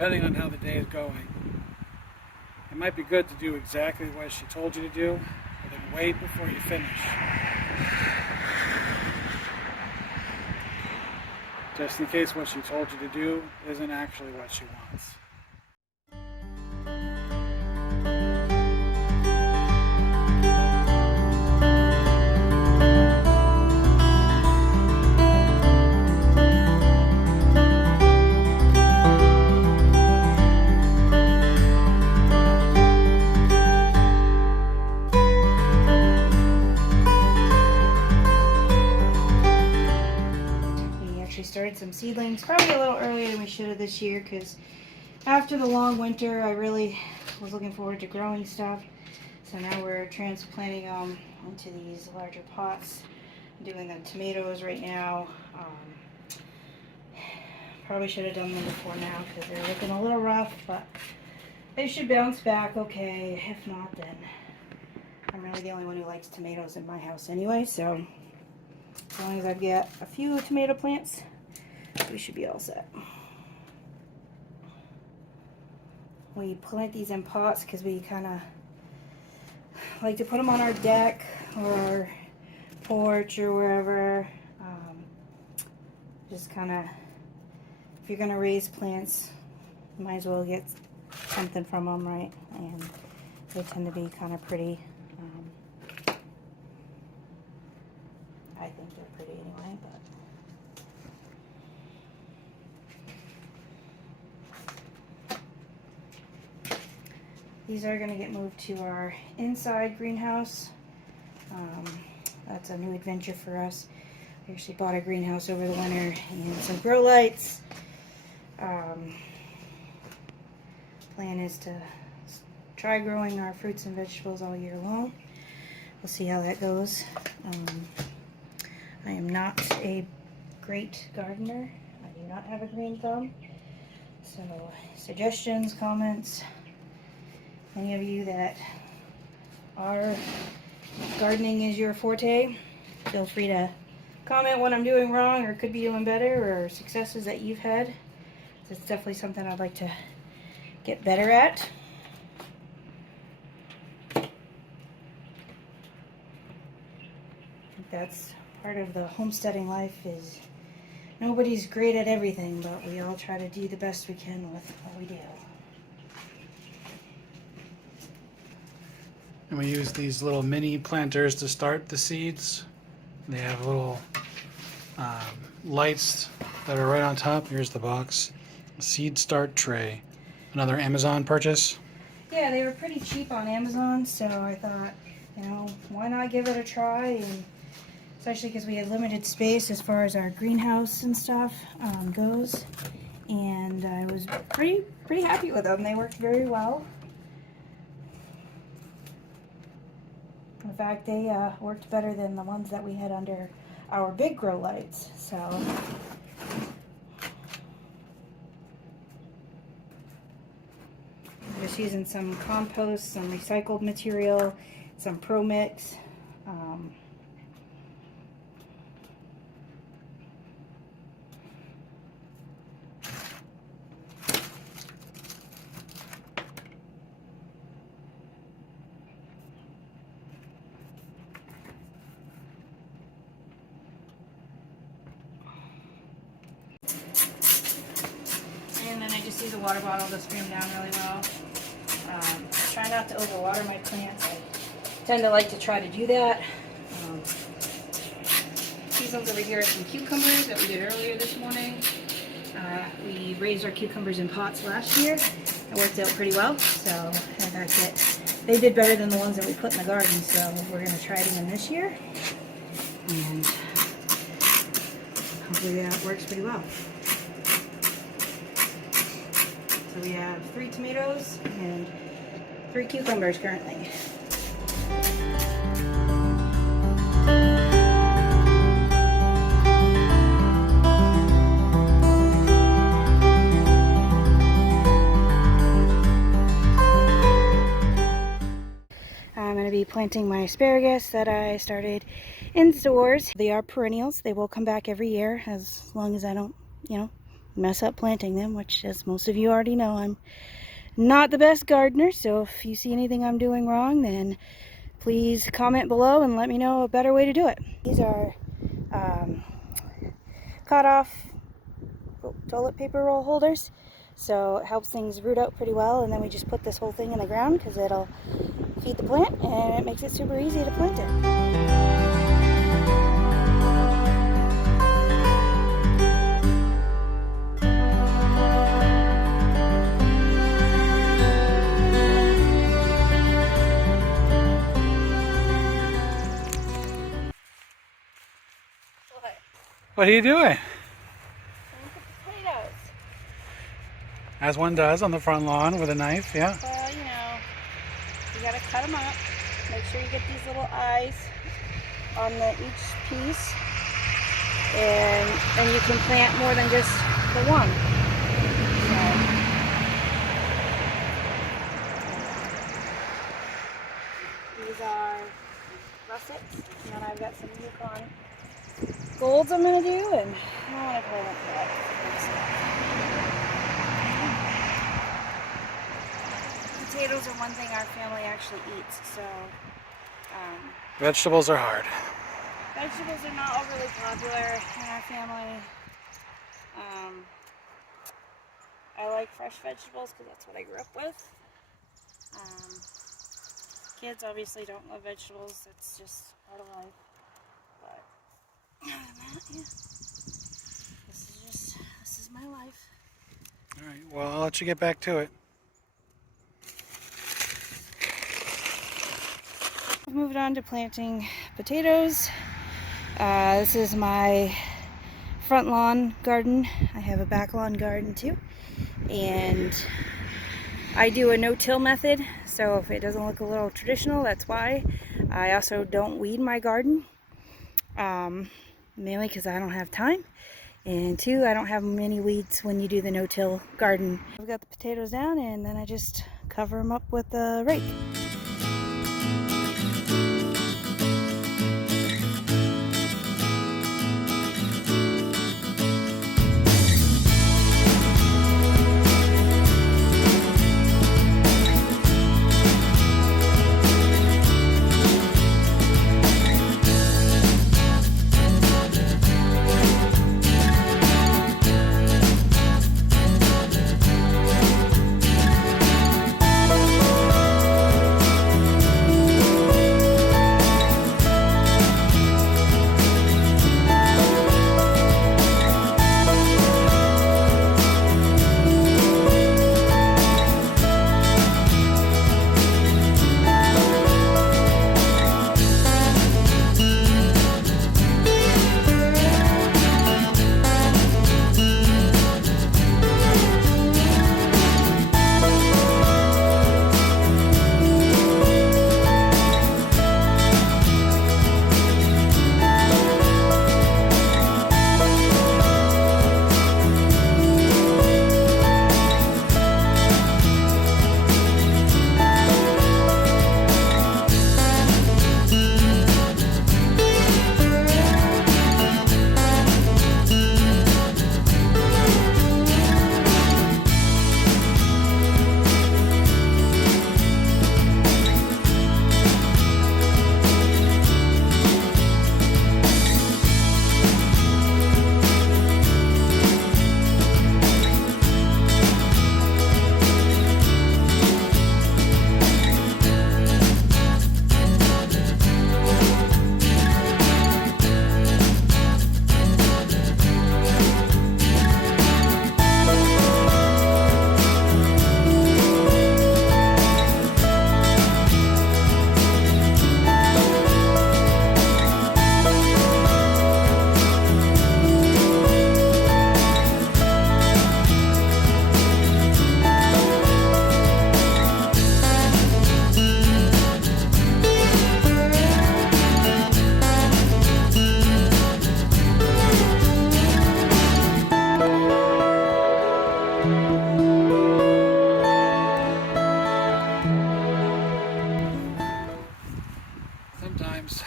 depending on how the day is going. It might be good to do exactly what she told you to do, but then wait before you finish. Just in case what she told you to do isn't actually what she wants. Started some seedlings probably a little earlier than we should have this year, because after the long winter I really was looking forward to growing stuff. So now we're transplanting them into these larger pots. I'm doing the tomatoes right now. Probably should have done them before now because they're looking a little rough, but they should bounce back okay. If not, then I'm really the only one who likes tomatoes in my house anyway, so as long as I've got a few tomato plants, we should be all set. We plant these in pots because we kind of like to put them on our deck or our porch or wherever. Just kind of, if you're going to raise plants, you might as well get something from them, right? And they tend to be kind of pretty. I think they're pretty anyway, but these are going to get moved to our inside greenhouse. That's a new adventure for us. We actually bought a greenhouse over the winter and some grow lights. Plan is to try growing our fruits and vegetables all year long. We'll see how that goes. I am not a great gardener. I do not have a green thumb. So suggestions, comments, any of you that are gardening is your forte, feel free to comment what I'm doing wrong or could be doing better, or successes that you've had. It's definitely something I'd like to get better at. I think that's part of the homesteading life, is nobody's great at everything, but we all try to do the best we can with what we do. And we use these little mini planters to start the seeds. They have little lights that are right on top. Here's the box. Seed start tray. Another Amazon purchase. Yeah, they were pretty cheap on Amazon, so I thought, you know, why not give it a try? And especially because we had limited space as far as our greenhouse and stuff goes. And I was pretty happy with them. They worked very well. In fact, they worked better than the ones that we had under our big grow lights. So I'm just using some compost, some recycled material, some Pro Mix. And then I just use a water bottle to spray them down really well. Try not to overwater my plants. I tend to like to try to do that. These ones over here are some cucumbers that we did earlier this morning. We raised our cucumbers in pots last year. It worked out pretty well, so and that's it. They did better than the ones that we put in the garden, so we're going to try it again this year. And hopefully that works pretty well. So we have 3 tomatoes and 3 cucumbers currently. I'm going to be planting my asparagus that I started indoors. They are perennials. They will come back every year as long as I don't, mess up planting them, which, as most of you already know, I'm not the best gardener. So if you see anything I'm doing wrong, then please comment below and let me know a better way to do it. These are cut off toilet paper roll holders, so it helps things root out pretty well. And then we just put this whole thing in the ground because it'll feed the plant, and it makes it super easy to plant it. What are you doing? Potatoes. As one does on the front lawn with a knife, yeah. Well, you know, you gotta cut them up. Make sure you get these little eyes on each piece, and you can plant more than just the one. So, these are russets, and then I've got some Yukon golds I'm gonna do, and I want to plant that. Potatoes are one thing our family actually eats, so Vegetables are hard. vegetables are not overly popular in our family. I like fresh vegetables because that's what I grew up with. Kids obviously don't love vegetables, that's just part of life. But other than that, yeah, this is my life. All right, well, I'll let you get back to it. I've moved on to planting potatoes. This is my front lawn garden. I have a back lawn garden too, and I do a no-till method, so if it doesn't look a little traditional, that's why. I also don't weed my garden, mainly because I don't have time, and two, I don't have many weeds when you do the no-till garden. I've got the potatoes down, and then I just cover them up with a rake. Sometimes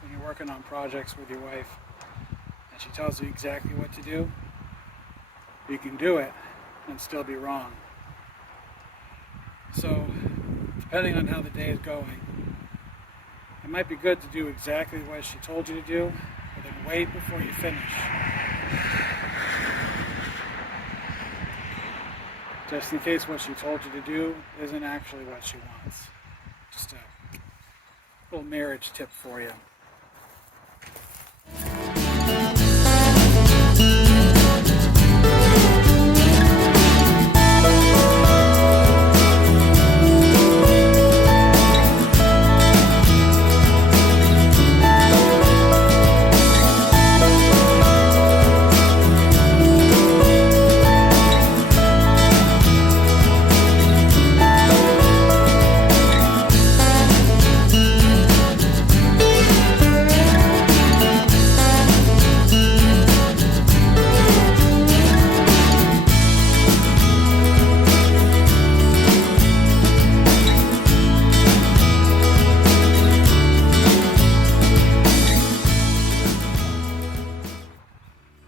when you're working on projects with your wife and she tells you exactly what to do, You can do it and still be wrong. So, depending on how the day is going, it might be good to do exactly what she told you to do, but then wait before you finish. Just in case what she told you to do isn't actually what she wants. Just a little marriage tip for you.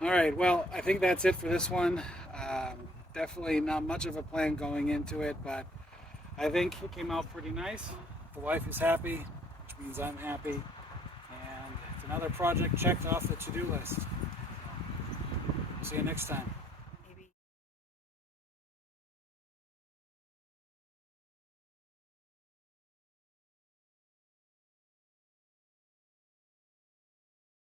Alright, well, I think that's it for this one. Definitely not much of a plan going into it, but I think it came out pretty nice. The wife is happy, which means I'm happy, and it's another project checked off the to-do list. See you next time.